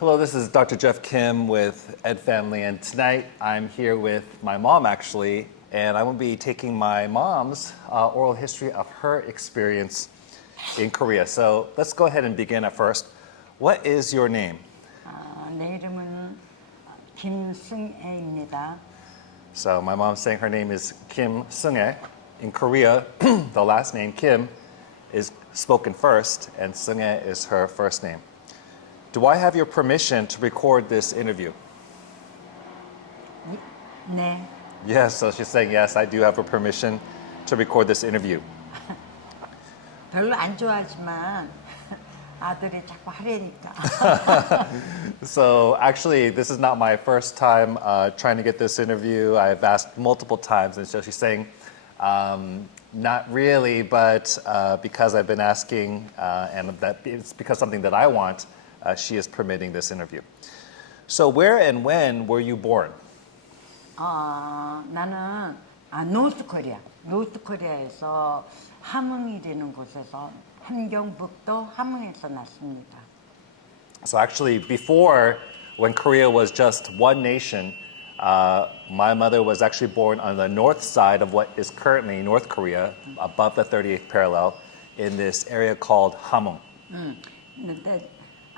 Hello, this is Dr. Jeff Kim with Ed Family, and tonight I'm here with my mom actually, and I will be taking my mom's oral history of her experience in Korea. So let's go ahead and begin at first. What is your name? 내 이름은 김승애입니다. So my mom's saying her name is Kim Seung-ae. In Korea, the last name Kim is spoken first, and Seung-ae is her first name. Do I have your permission to record this interview? 네. Yes, so she's saying yes, I do have her permission to record this interview. 별로 안 좋아하지만 아들이 자꾸 하려니까. So actually, this is not my first time trying to get this interview. I've asked multiple times, and so she's saying, not really, but because I've been asking, and that it's because something that I want, she is permitting this interview. So where and when were you born? 나는 노스코리아에서 함흥이라는 곳에서 함경북도 함흥에서 났습니다. So actually, before, when Korea was just one nation, my mother was actually born on the north side of what is currently North Korea, above the 38th parallel, in this area called Hamhung. 근데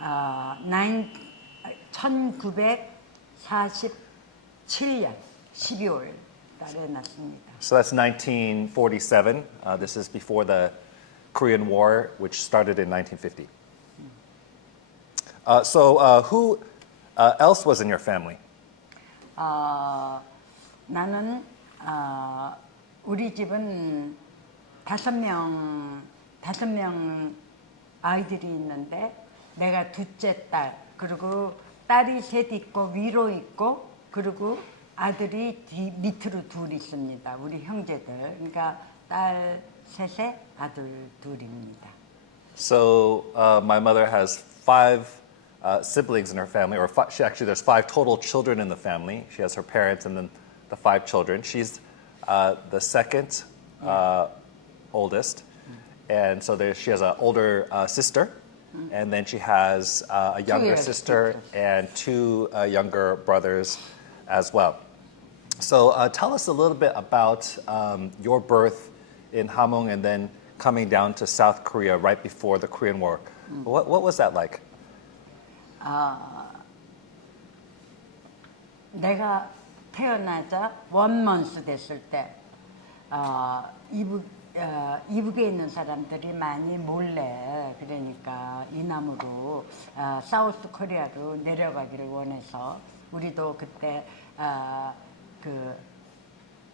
1947년 12월 달에 났습니다. So that's 1947. This is before the Korean War, which started in 1950. Who else was in your family? 나는 우리 집은 다섯 명 아이들이 있는데 내가 둘째 딸, 그리고 딸이 셋 있고 위로 있고, 그리고 아들이 밑으로 둘 있습니다. 우리 형제들. 그러니까 딸 셋에 아들 둘입니다. So my mother has five siblings in her family, or there's five total children in the family. She has her parents and then the five children. She's the second oldest, and so she has an older sister, and then she has a younger sister and two younger brothers as well. So tell us a little bit about your birth in Hamhung and then coming down to South Korea right before the Korean War. What was that like? 내가 태어나자 원먼스 됐을 때 이북에 있는 사람들이 많이 몰래, 그러니까 이남으로 사우스 코리아로 내려가기를 원해서, 우리도 그때 그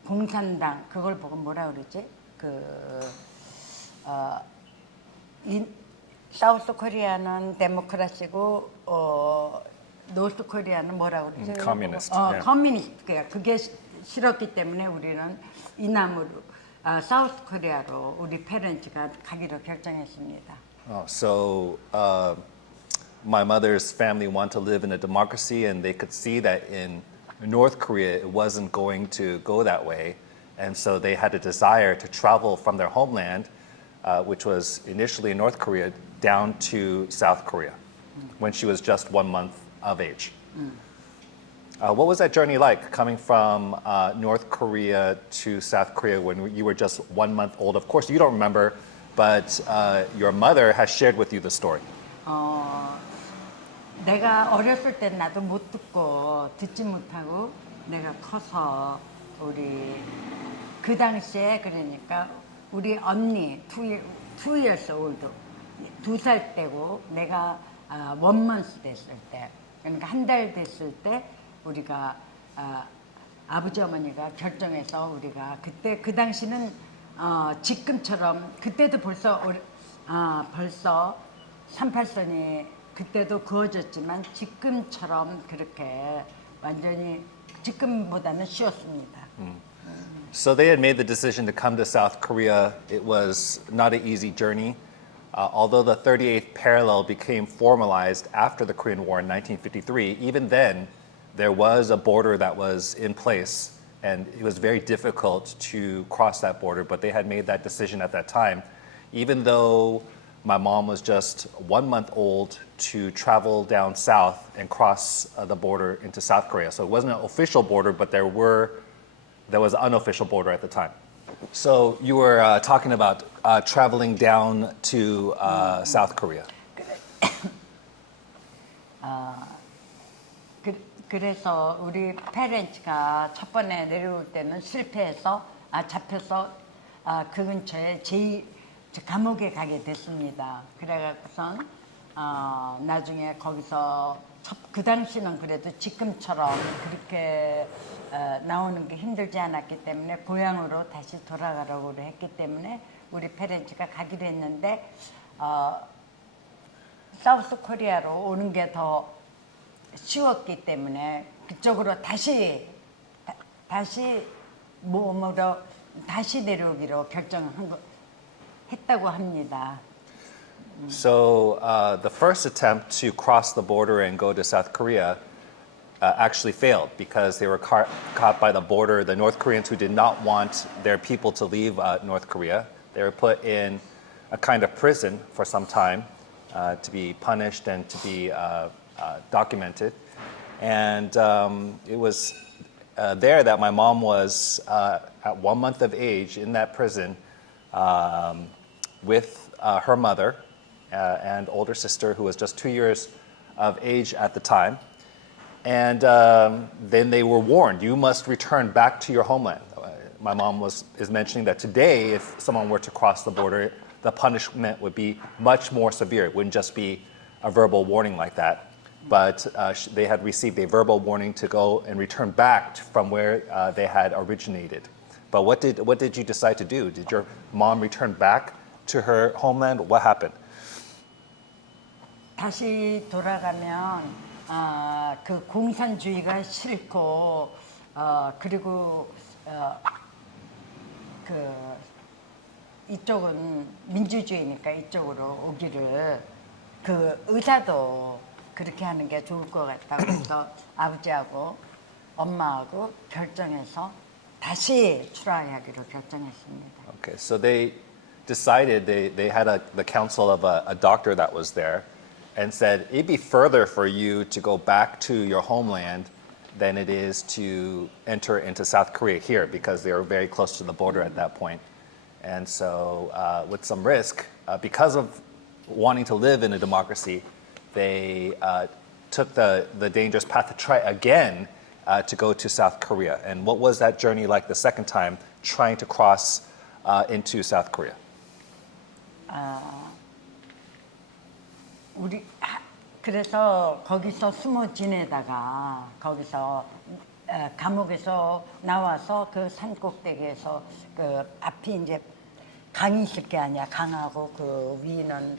공산당 그걸 보고 뭐라 그러지? 사우스 코리아는 데모크라시고 노스 코리아는 뭐라고 그러지? 커뮤니스트. 커뮤니스트. 그게 싫었기 때문에 우리는 이남으로 사우스 코리아로 우리 페런츠가 가기로 결정했습니다. So my mother's family wanted to live in a democracy, and they could see that in North Korea it wasn't going to go that way, and so they had a desire to travel from their homeland, which was initially in North Korea, down to South Korea when she was just 1 month of age. What was that journey like, coming from North Korea to South Korea when you were just 1 month old? Of course, you don't remember, but your mother has shared with you the story. 내가 어렸을 때 나도 못 듣지 못하고 내가 커서 우리 그 당시에, 그러니까 우리 언니 2 years old, 2살 때고 내가 원먼스 됐을 때, 그러니까 한 달 됐을 때 우리가 아버지 어머니가 결정해서 우리가 그때 그 당시는 지금처럼 그때도 벌써 38선이 그때도 그어졌지만 지금처럼 그렇게 완전히 지금보다는 쉬웠습니다. So they had made the decision to come to South Korea. It was not an easy journey. Although the 38th parallel became formalized after the Korean War in 1953, even then there was a border that was in place, and it was very difficult to cross that border, but they had made that decision at that time. Even though my mom was just 1 month old to travel down south and cross the border into South Korea. So it wasn't an official border, but there was an unofficial border at the time. So you were talking about traveling down to South Korea. 그래서 우리 페렌츠가 첫 번에 내려올 때는 실패해서 잡혀서 그 근처에 감옥에 가게 됐습니다. 그래갖고선 나중에 거기서 그 당시는 그래도 지금처럼 그렇게 나오는 게 힘들지 않았기 때문에 고향으로 다시 돌아가라고 했기 때문에 우리 페렌츠가 가기로 했는데 사우스 코리아로 오는 게 더 쉬웠기 때문에 그쪽으로 다시 몸으로 다시 내려오기로 했다고 합니다. So the first attempt to cross the border and go to South Korea actually failed because they were caught by the border, the North Koreans who did not want their people to leave North Korea. They were put in a kind of prison for some time to be punished and to be documented. And it was there that my mom was at 1 month of age in that prison with her mother and older sister who was just 2 years of age at the time. And then they were warned, you must return back to your homeland. My mom is mentioning that today, if someone were to cross the border, the punishment would be much more severe. It wouldn't just be a verbal warning like that. But they had received a verbal warning to go and return back from where they had originated. But what did you decide to do? Did your mom return back to her homeland? What happened? 다시 돌아가면 그 공산주의가 싫고 그리고 그 이쪽은 민주주의니까 이쪽으로 오기를 그 의사도 그렇게 하는 게 좋을 것 같다고 해서 아버지하고 엄마하고 결정해서 다시 출하하기로 결정했습니다. Okay, so they decided, they had the counsel of a doctor that was there and said, it'd be further for you to go back to your homeland than it is to enter into South Korea here because they were very close to the border at that point. And so with some risk, because of wanting to live in a democracy, they took the dangerous path to try again to go to South Korea. And what was that journey like the second time, trying to cross into South Korea? 그래서 거기서 숨어 지내다가 거기서 감옥에서 나와서 그 산꼭대기에서 그 앞이 이제 강이 있을 게 아니야. 강하고 그 위는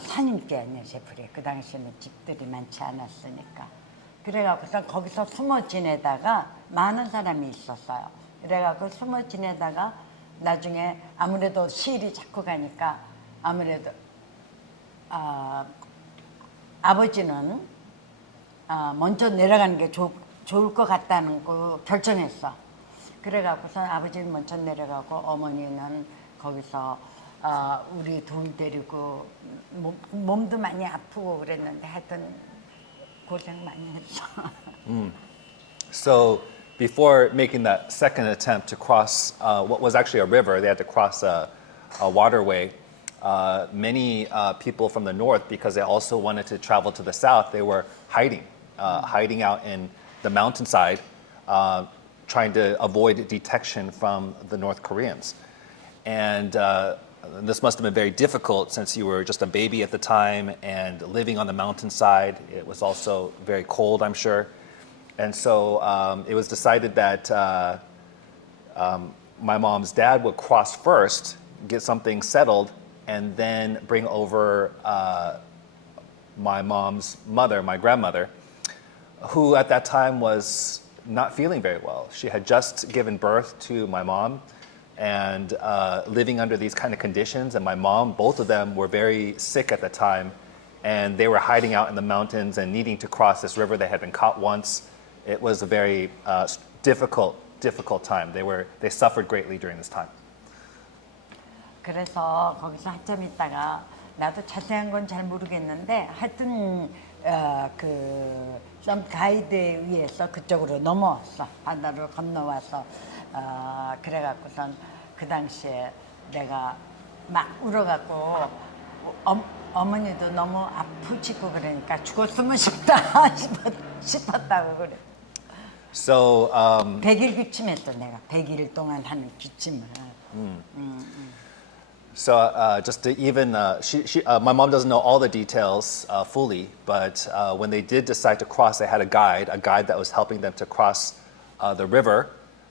산일 게 아니야. 제풀이 그 당시에는 집들이 많지 않았으니까. 그래갖고서 거기서 숨어 지내다가 많은 사람이 있었어요. 그래갖고 숨어 지내다가 나중에 아무래도 시일이 자꾸 가니까 아무래도 아버지는 먼저 내려가는 게 좋을 것 같다는 거 결정했어. 그래갖고서 아버지는 먼저 내려가고 어머니는 거기서 우리 돈 데리고 몸도 많이 아프고 그랬는데 하여튼 고생 많이 했어. So before making that second attempt to cross what was actually a river, they had to cross a waterway. Many people from the north, because they also wanted to travel to the south, they were hiding out in the mountainside, trying to avoid detection from the North Koreans. And this must have been very difficult since you were just a baby at the time and living on the mountainside. It was also very cold, I'm sure. And so it was decided that my mom's dad would cross first, get something settled, and then bring over my mom's mother, my grandmother, who at that time was not feeling very well. She had just given birth to my mom and living under these kind of conditions. And my mom, both of them were very sick at the time. And they were hiding out in the mountains and needing to cross this river. They had been caught once. It was a very difficult time. They suffered greatly during this time. 그래서 거기서 한참 있다가 나도 자세한 건 잘 모르겠는데 하여튼 그좀 가이드에 의해서 그쪽으로 넘어왔어. 바다를 건너와서 그래갖고선 그 당시에 내가 막 울어갖고 어머니도 너무 아프시고 그러니까 죽었으면 싶다 싶었다고 그래. So, 100일 기침했어 내가. 100일 동안 하는 기침을. So just to even, my mom doesn't know all the details fully, but when they did decide to cross, they had a guide that was helping them to cross the river.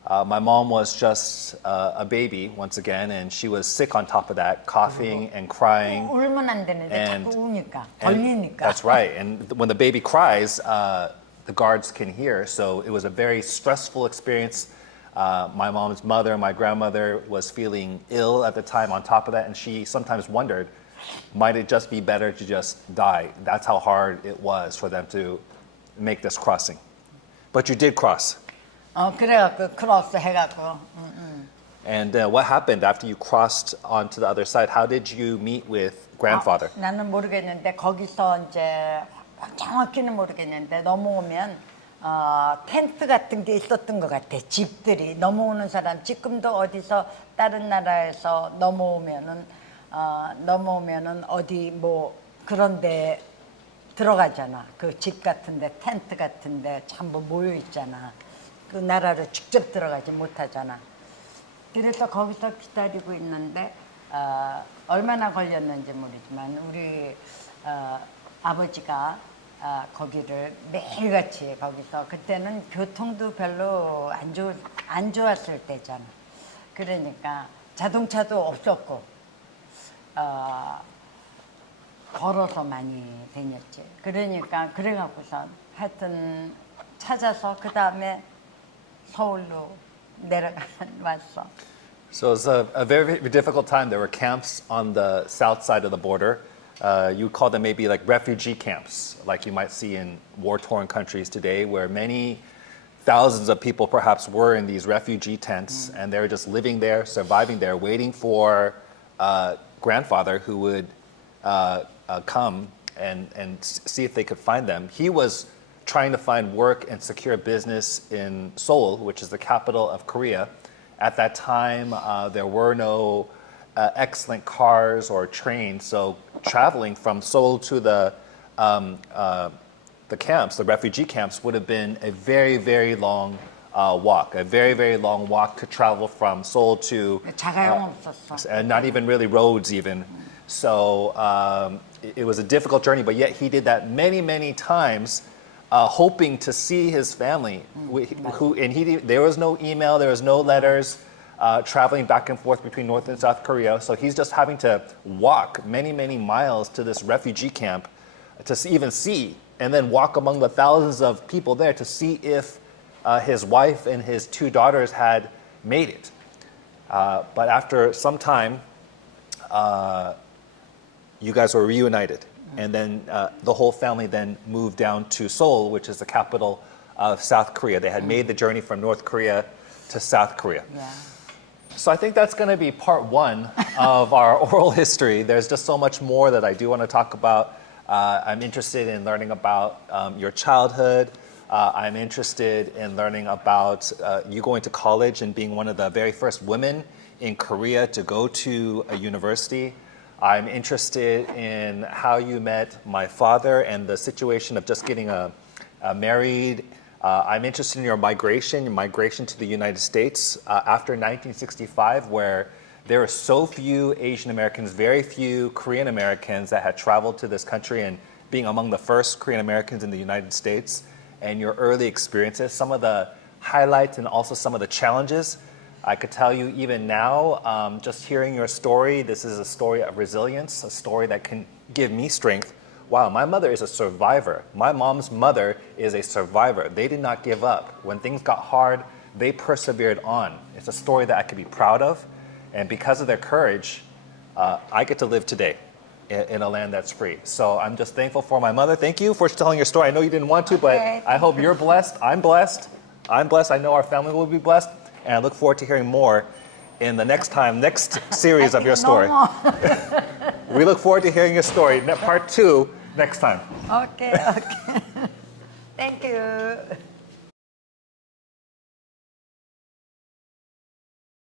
My mom was just a baby once again, and she was sick on top of that, coughing and crying. 울면 안 되는데 And- 자꾸 우니까 And 걸리니까. that's right. And when the baby cries, the guards can hear. So it was a very stressful experience. My mom's mother, my grandmother, was feeling ill at the time on top of that, and she sometimes wondered, might it just be better to just die? That's how hard it was for them to make this crossing. But you did cross. 그래갖고 크로스 해갖고. And what happened after you crossed onto the other side? How did you meet with grandfather? 나는 모르겠는데 거기서 이제 정확히는 모르겠는데 넘어오면 텐트 같은 게 있었던 것 같아. 집들이 넘어오는 사람 지금도 어디서 다른 나라에서 넘어오면은 어디 뭐 그런데 들어가잖아. 그 집 같은데 텐트 같은데 전부 모여 있잖아. 그 나라로 직접 들어가지 못하잖아. 그래서 거기서 기다리고 있는데 얼마나 걸렸는지 모르지만 우리 아버지가 거기를 매일같이 거기서 그때는 교통도 별로 안 좋았을 때잖아. 그러니까 자동차도 없었고 걸어서 많이 다녔지. 그러니까 그래갖고서 하여튼 찾아서 그 다음에 서울로 왔어. So it was a very, very difficult time. There were camps on the south side of the border. You would call them maybe like refugee camps, like you might see in war-torn countries today, where many thousands of people perhaps were in these refugee tents, and they were just living there, surviving there, waiting for grandfather who would come and see if they could find them. He was trying to find work and secure business in Seoul, which is the capital of Korea. At that time, there were no excellent cars or trains, so traveling from Seoul to the camps, the refugee camps, would have been a very, very long walk, a very, very long walk to travel from Seoul to, 자가용 없었어. and not even really roads even. So it was a difficult journey, but yet he did that many, many times, hoping to see his family. There was no email, there was no letters, traveling back and forth between North and South Korea. So he's just having to walk many, many miles to this refugee camp to even see, and then walk among the thousands of people there to see if his wife and his two daughters had made it. But after some time, you guys were reunited. And then the whole family then moved down to Seoul, which is the capital of South Korea. They had made the journey from North Korea to South Korea. Yeah. So I think that's going to be part one of our oral history. There's just so much more that I do want to talk about. I'm interested in learning about your childhood. I'm interested in learning about you going to college and being one of the very first women in Korea to go to a university. I'm interested in how you met my father and the situation of just getting married. I'm interested in your migration to the United States after 1965, where there were so few Asian Americans, very few Korean Americans that had traveled to this country, and being among the first Korean Americans in the United States, and your early experiences, some of the highlights and also some of the challenges. I could tell you even now, just hearing your story, this is a story of resilience, a story that can give me strength. Wow, my mother is a survivor. My mom's mother is a survivor. They did not give up. When things got hard, they persevered on. It's a story that I could be proud of. And because of their courage, I get to live today in a land that's free. So I'm just thankful for my mother. Thank you for telling your story. I know you didn't want to, but Okay. I hope you're blessed. I'm blessed. I'm blessed. I know our family will be blessed. And I look forward to hearing more in the next series of your story. 너무 We look forward to hearing your story. Part 2 next time. Okay. Thank you.